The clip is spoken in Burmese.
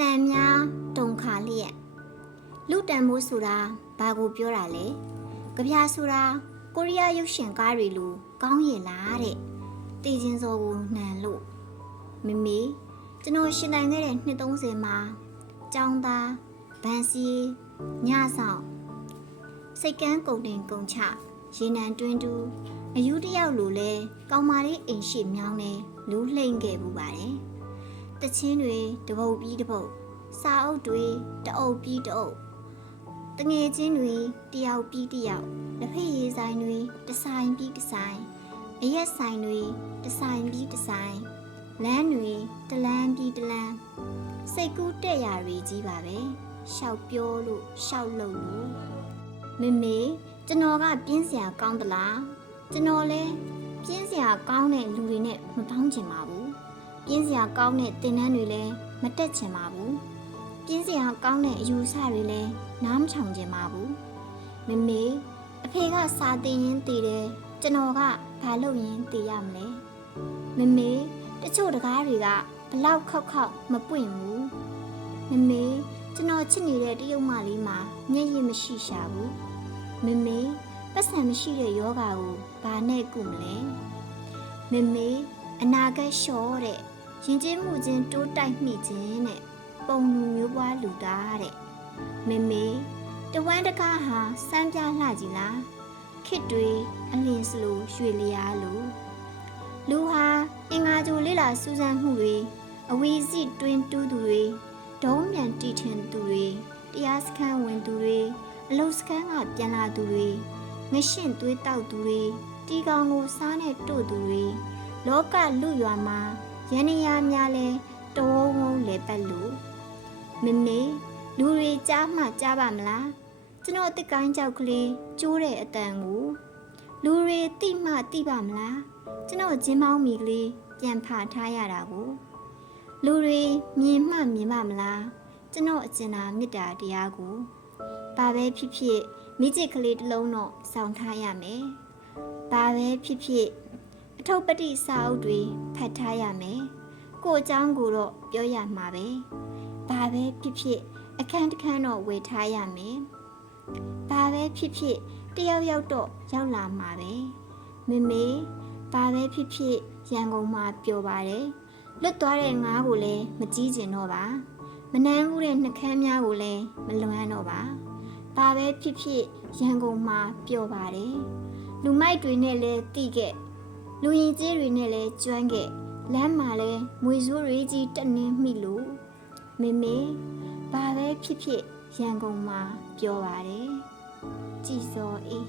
တန်များတုံခါလျက်လူတန်မိုးဆိုတာဘာကိုပြောတာလဲကြပြဆိုတာကိုရီးယားရုပ်ရှင်ကားတွေလိုကောင်းရဲ့လားတဲ့တည်ချင်းစောကိုနှံလို့မမေကျွန်တော်ရှင်နိုင်ခဲ့တဲ့နှစ်30မှာចောင်းသားဗန်စီညဆောင်စိတ်ကန်းကုန်တင်ကုန်ချရေနံတွင်းတူးအယူတယောက်လိုလဲကောင်းမာလေးအိမ်ရှိမြောင်းနေလူလှိမ့်ခဲ့ပူပါတယ် တချင်းတွေတပုတ်ပြီးတပုတ်စာအုပ်တွေတအုပ်ပြီးတအုပ်တငယ်ချင်းတွေတယောက်ပြီးတယောက်လက်ဖက်ရည်ဆိုင်တွေတဆိုင်ပြီးတဆိုင်အရက်ဆိုင်တွေတဆိုင်ပြီးတဆိုင်လမ်းတွေတလန်းပြီးတလန်းစိတ်ကူးတက်ရာတွေကြီးပါပဲရှောက်ပြောလို့ရှောက်လို့လို့မမေကျွန်တော်ကပြင်းစရာကောင်းသလားကျွန်တော်လဲပြင်းစရာကောင်းတဲ့လူတွေနဲ့မပေါင်းချင်ပါဘူး ပြင်းစရာကောင်းတဲ့တင်နန်းတွေလည်းမတက်ချင်ပါဘူးပြင်းစရာကောင်းတဲ့အယူဆတွေလည်းနားမချောင်ချင်ပါဘူးမမေအဖေကစာတင်ရင်တည်တယ်ကျွန်တော်ကဘာလုပ်ရင်တည်ရမလဲမမေတချို့တကားတွေကဘလောက်ခောက်ခောက်မပွင့်ဘူးမမေကျွန်တော်ချစ်နေတဲ့တရုတ်မလေးမှာမျက်ရည်မရှိရှာဘူးမမေပတ်စံမရှိတဲ့ယောဂါကိုဘာနဲ့ကုမလဲမမေအနာဂတ်လျှော့တဲ့ ရင်ကျေးမှုချင်းတိုးတိုက်မိခြင်းတဲ့ပုံလူမျိုးပွားလူသားတဲ့မမေတဝမ်းတကားဟာစမ်းပြလှကြီးလားခစ်တွေအလင်းစလိုရွှေလျားလိုလူဟာအင်္ဂါကြိုလေးလာစူးစမ်းမှုတွေအဝီစီတွင်တူးသူတွေဒုံးမြန်တီထင်သူတွေတရားစခန်းဝင်သူတွေအလုတ်စခန်းကပြန်လာသူတွေငရှင့်သွေးတောက်သူတွေတီကောင်ကိုစားနဲ့တို့သူတွေလောကလူရွာမှာ ရန်နေရများလဲတောဝုံးလဲပတ်လို့မမေလူတွေကြားမှကြားပါမလားကျွန်တော်အစ်ကိုင်းကြောက်ကလေးကျိုးတဲ့အတန်ကိုလူတွေတိမှတိပါမလားကျွန်တော်ဂျင်းမောင်းမီကလေးပြန်ဖထားရတာကိုလူတွေမြင်မှမြင်ပါမလားကျွန်တော်အကျဉ်းသာမေတ္တာတရားကိုဘာပဲဖြစ်ဖြစ်မိจิตကလေးတစ်လုံးတော့စောင့်ထားရမယ်ဘာပဲဖြစ်ဖြစ်အ ထုပ်ပတိစာအုပ်တွေဖတ်ထားရမယ်ကို့အကြောင်းကိုတော့ပြောရမှာပဲဘာပဲဖြစ်ဖြစ်အခန်းတစ်ခန်းတော့ဝယ်ထားရမယ်ဘာပဲဖြစ်ဖြစ်တယောက်ယောက်တော့ရောက်လာမှာပဲမမေဘာပဲဖြစ်ဖြစ်ရန်ကုန်မှာပျော်ပါတယ်လွတ်သွားတဲ့ငါးကိုလည်းမကြီးကျင်တော့ပါမနှမ်းဘူးတဲ့နှကမ်းများကိုလည်းမလွမ်းတော့ပါဘာပဲဖြစ်ဖြစ်ရန်ကုန်မှာပျော်ပါတယ်လူမိုက်တွေနဲ့လည်းတိခဲ့ လူရင်ကျေးတွေနဲ့လည်းကျွမ်းခဲ့လမ်းမှာလည်းမွေစိုးတွေကြီးတက်နေမိလို့မေမေဘာပဲဖြစ်ဖြစ်ရန်ကုန်မှာပြောပါတယ်ကြည်စောအေး